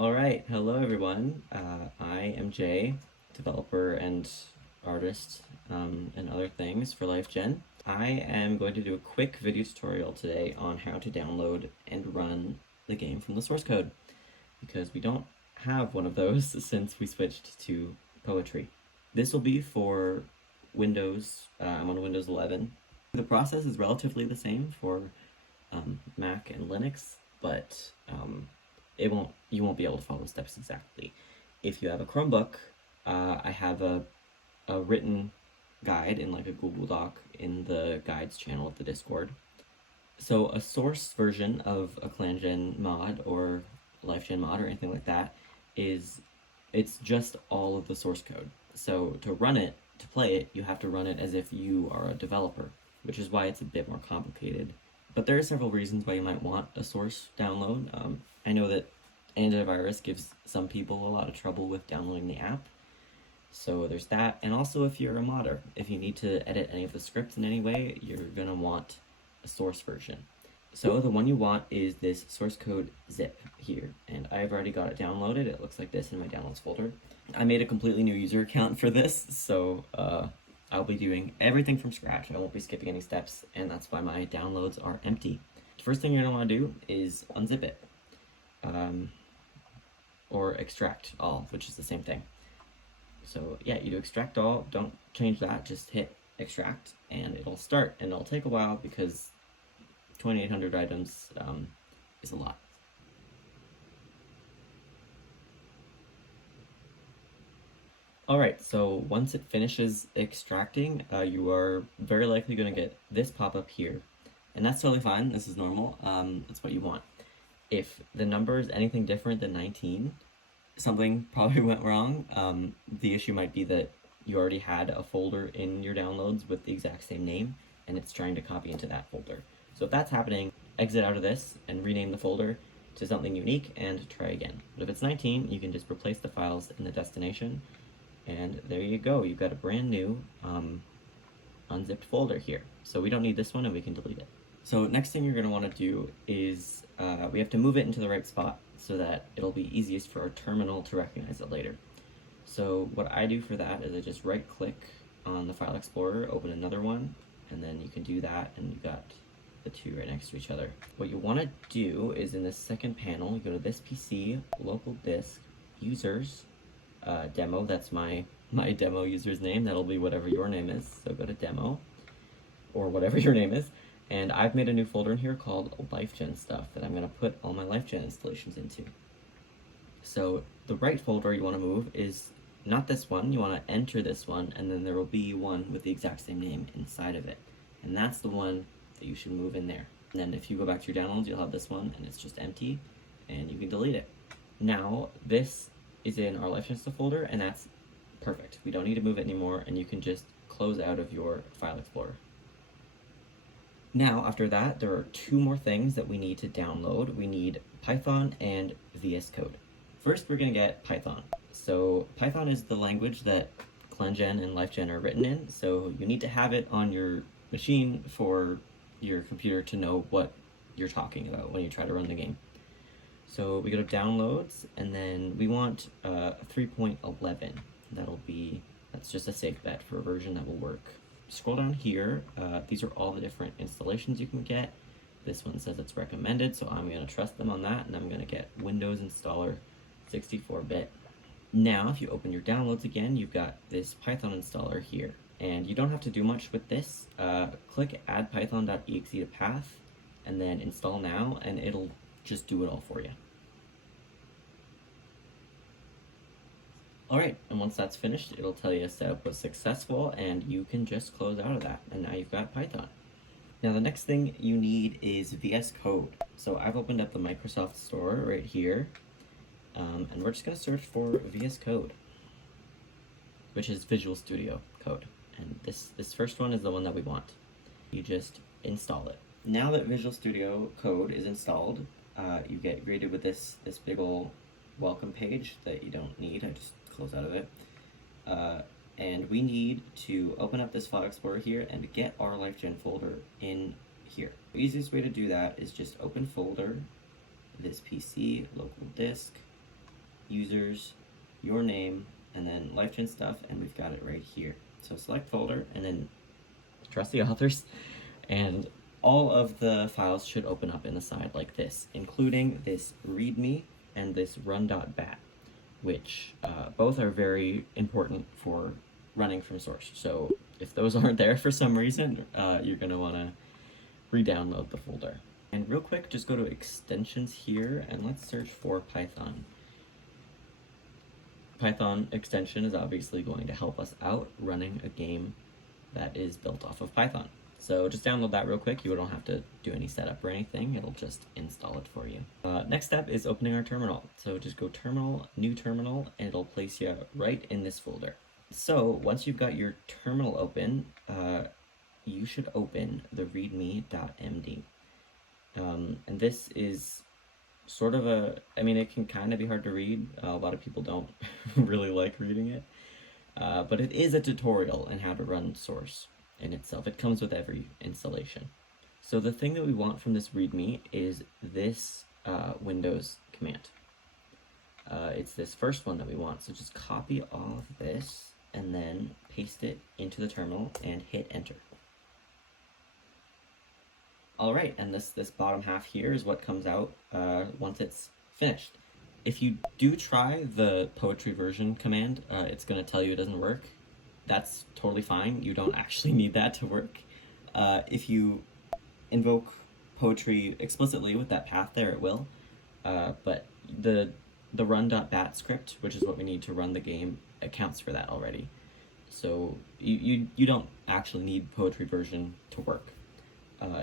All right, hello everyone. I am Jay, developer and artist and other things for Lifegen. I am going to do a quick video tutorial today on how to download and run the game from the source code, because we don't have one of those since we switched to Poetry. This will be for Windows. I'm on Windows 11. The process is relatively the same for Mac and Linux, but you won't be able to follow the steps exactly. If you have a Chromebook, I have a written guide in like a Google Doc in the guides channel of the Discord. So a source version of a ClanGen mod or Lifegen mod or anything like that it's just all of the source code. So to run it, to play it, you have to run it as if you are a developer, which is why it's a bit more complicated. But there are several reasons why you might want a source download. I know that antivirus gives some people a lot of trouble with downloading the app, so there's that. And also, if you're a modder, if you need to edit any of the scripts in any way, you're gonna want a source version. So the one you want is this source code zip here, and I've already got it downloaded. It looks like this in my downloads folder. I made a completely new user account for this, so I'll be doing everything from scratch. I won't be skipping any steps, and that's why my downloads are empty. The first thing you're gonna wanna do is unzip it, or extract all, which is the same thing. So yeah, you do extract all, don't change that, just hit extract, and it'll start, and it'll take a while because 2,800 items is a lot. Alright, so once it finishes extracting, you are very likely going to get this pop-up here. And that's totally fine, this is normal, that's what you want. If the number is anything different than 19, something probably went wrong. The issue might be that you already had a folder in your downloads with the exact same name, and it's trying to copy into that folder. So if that's happening, exit out of this and rename the folder to something unique and try again. But if it's 19, you can just replace the files in the destination, and there you go. You've got a brand new unzipped folder here. So we don't need this one, and we can delete it. So next thing you're going to want to do is we have to move it into the right spot so that it'll be easiest for our terminal to recognize it later. So what I do for that is I just right click on the file explorer, open another one, and then you can do that, and you've got the two right next to each other. What you want to do is in the second panel, you go to this PC, local disk, users, demo, that's my demo user's name, that'll be whatever your name is, so go to demo, or whatever your name is, and I've made a new folder in here called Lifegen stuff that I'm going to put all my Lifegen installations into. So the right folder you want to move is not this one, you want to enter this one, and then there will be one with the exact same name inside of it, and that's the one that you should move in there. And then if you go back to your downloads, you'll have this one, and it's just empty, and you can delete it. Now, this is in our Lifegen stuff folder, and that's perfect. We don't need to move it anymore, and you can just close out of your file explorer. Now, after that, there are two more things that we need to download. We need Python and VS Code. First, we're going to get Python. So Python is the language that ClanGen and Lifegen are written in, so you need to have it on your machine for your computer to know what you're talking about when you try to run the game. So we go to downloads, and then we want 3.11. That's just a safe bet for a version that will work. Scroll down here, these are all the different installations you can get. This one says it's recommended, so I'm going to trust them on that, and I'm going to get Windows Installer 64-bit. Now, if you open your downloads again, you've got this Python installer here, and you don't have to do much with this. Click add python.exe to path, and then install now, and it'll just do it all for you. Alright, and once that's finished, it'll tell you setup was successful, and you can just close out of that, and now you've got Python. Now the next thing you need is VS Code. So I've opened up the Microsoft Store right here, and we're just going to search for VS Code, which is Visual Studio Code. And this first one is the one that we want. You just install it. Now that Visual Studio Code is installed, you get greeted with this big ol' welcome page that you don't need. I just close out of it. And we need to open up this file explorer here and get our Lifegen folder in here. The easiest way to do that is just open folder, this PC, local disk, users, your name, and then Lifegen stuff, and we've got it right here. So select folder, and then trust the authors, and all of the files should open up in the side like this, including this readme and this run.bat, which both are very important for running from source. So if those aren't there for some reason, you're going to want to re-download the folder. And real quick, just go to extensions here, and let's search for Python. Python extension is obviously going to help us out running a game that is built off of Python. So just download that real quick. You don't have to do any setup or anything. It'll just install it for you. Next step is opening our terminal. So just go terminal, new terminal, and it'll place you right in this folder. So once you've got your terminal open, you should open the readme.md. And this is sort of it can kind of be hard to read. A lot of people don't really like reading it. But it is a tutorial on how to run source in itself. It comes with every installation. So the thing that we want from this readme is this Windows command. It's this first one that we want. So just copy all of this and then paste it into the terminal and hit enter. All right, and this bottom half here is what comes out once it's finished. If you do try the poetry version command, it's going to tell you it doesn't work. That's totally fine. You don't actually need that to work. If you invoke poetry explicitly with that path there, it will. But the run.bat script, which is what we need to run the game, accounts for that already. So you don't actually need poetry version to work.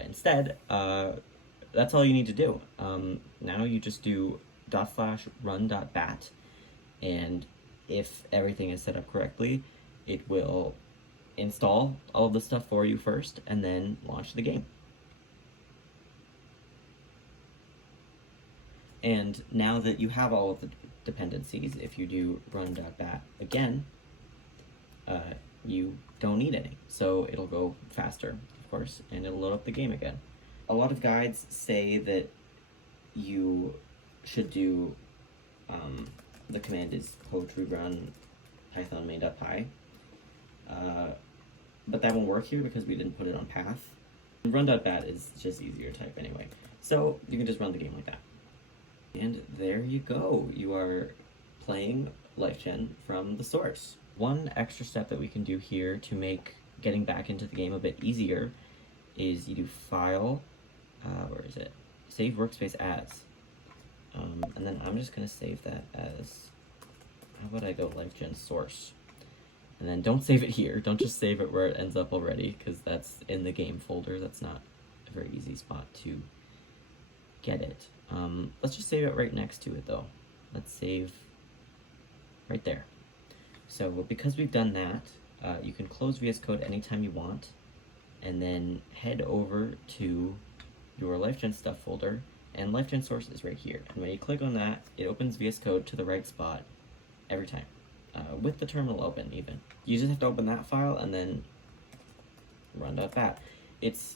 Instead, that's all you need to do. Now you just do /run.bat, and if everything is set up correctly, it will install all of the stuff for you first and then launch the game. And now that you have all of the dependencies, if you do run.bat again, you don't need any. So it'll go faster, of course, and it'll load up the game again. A lot of guides say that you should do, the command is poetry run python main.py, but that won't work here because we didn't put it on path. Run.bat is just easier to type anyway, so you can just run the game like that. And there you go, you are playing Lifegen from the source. One extra step that we can do here to make getting back into the game a bit easier is you do file, where is it? Save workspace as. And then I'm just gonna save that as, how about I go Lifegen source? And then don't save it here, don't just save it where it ends up already, because that's in the game folder. That's not a very easy spot to get it. Let's just save it right next to it though. Let's save right there. So because we've done that, you can close VS Code anytime you want, and then head over to your Lifegen stuff folder, and Lifegen source is right here. And when you click on that, it opens VS Code to the right spot every time, with the terminal open even. You just have to open that file and then run.bat. It's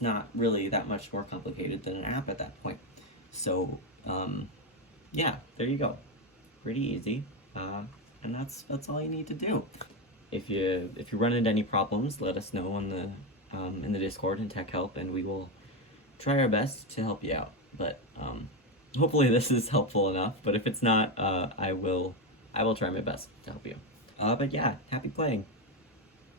not really that much more complicated than an app at that point. So yeah, there you go. Pretty easy. And that's all you need to do. If you run into any problems, let us know in the Discord and Tech Help, and we will try our best to help you out. But hopefully this is helpful enough. But if it's not, I will try my best to help you. But yeah, happy playing.